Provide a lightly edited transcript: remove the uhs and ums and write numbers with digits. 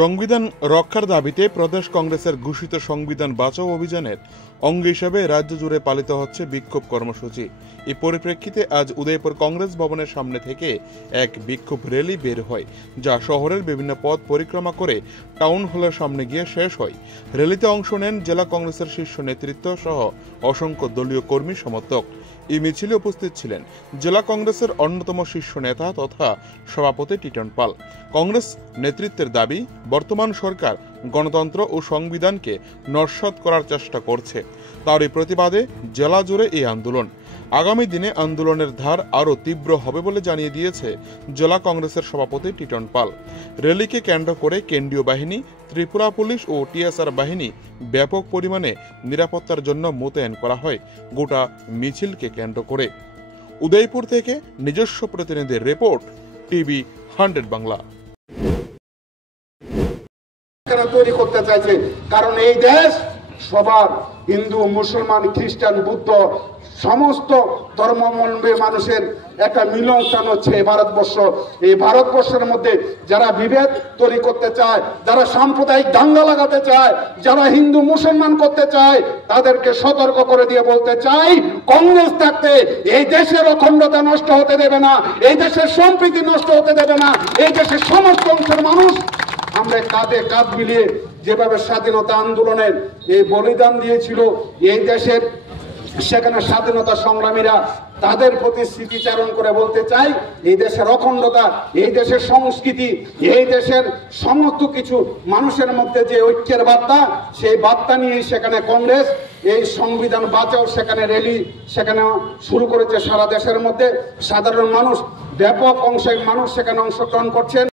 সংবিধান রক্ষার দাবিতে প্রদেশ কংগ্রেসের ঘোষিত সংবিধান বাঁচাও অভিযানের অঙ্গ হিসেবে রাজ্য জুড়ে পালিত হচ্ছে বিক্ষোভ কর্মসূচি। এই পরিপ্রেক্ষিতে আজ উদয়পুর কংগ্রেস ভবনের সামনে থেকে এক বিক্ষোভ র্যালি বের হয়, যা শহরের বিভিন্ন পথ পরিক্রমা করে টাউন হলের সামনে গিয়ে শেষ হয়। র্যালিতে অংশ নেন জেলা কংগ্রেসের শীর্ষ নেতৃত্ব সহ অসংখ্য দলীয় কর্মী সমর্থক। এই মিছিলে উপস্থিত ছিলেন জেলা কংগ্রেসের অন্যতম শীর্ষ নেতা তথা সভাপতি টিটন পাল। কংগ্রেস নেতৃত্বের দাবি, বর্তমান সরকার গণতন্ত্র ও সংবিধানকে নস্যাৎ করার চেষ্টা করছে। তারই প্রতিবাদে জেলা জুড়ে এই আন্দোলন। আগামী দিনে আন্দোলনের ধার আরও তীব্র হবে বলে জানিয়ে দিয়েছে জেলা কংগ্রেসের সভাপতি টিটন পাল। র্যালিকে কেন্দ্র করে কেন্দ্রীয় বাহিনী, ত্রিপুরা পুলিশ ও টিএসআর বাহিনী ব্যাপক পরিমাণে নিরাপত্তার জন্য মোতায়েন করা হয় গোটা মিছিলকে কেন্দ্র করে। উদয়পুর থেকে নিজস্ব প্রতিনিধির রিপোর্ট, টিভি 100 বাংলা। তৈরি করতে চাইছে, কারণ এই দেশ সবার, হিন্দু, মুসলমান, খ্রিস্টান, বুদ্ধ, সমস্ত ধর্মাবলম্বী মানুষের একটা মিলনস্থান হচ্ছে এই ভারতবর্ষ। এই ভারতবর্ষের মধ্যে যারা বিভেদ তৈরি করতে চায়, যারা সাম্প্রদায়িক দাঙ্গা লাগাতে চায়, যারা হিন্দু মুসলমান করতে চায়, তাদেরকে সতর্ক করে দিয়ে বলতে চাই, কংগ্রেস থাকতে এই দেশের অখণ্ডতা নষ্ট হতে দেবে না, এই দেশের সম্প্রীতি নষ্ট হতে দেবে না। এই দেশের সমস্ত অংশের মানুষ আমরা কাঁধে কাঁধ মিলিয়ে যেভাবে স্বাধীনতা আন্দোলনের এই বলিদান দিয়েছিল এই দেশের, সেখানে স্বাধীনতা সংগ্রামীরা তাদের প্রতি স্মৃতিচারণ করে বলতে চাই, এই দেশের অখণ্ডতা, এই দেশের সংস্কৃতি, এই দেশের সমস্ত কিছু মানুষের মধ্যে যে ঐক্যের বার্তা, সেই বার্তা নিয়ে সেখানে কংগ্রেস এই সংবিধান বাঁচাও সেখানে র্যালি সেখানে শুরু করেছে। সারা দেশের মধ্যে সাধারণ মানুষ, ব্যাপক অংশের মানুষ সেখানে অংশগ্রহণ করছেন।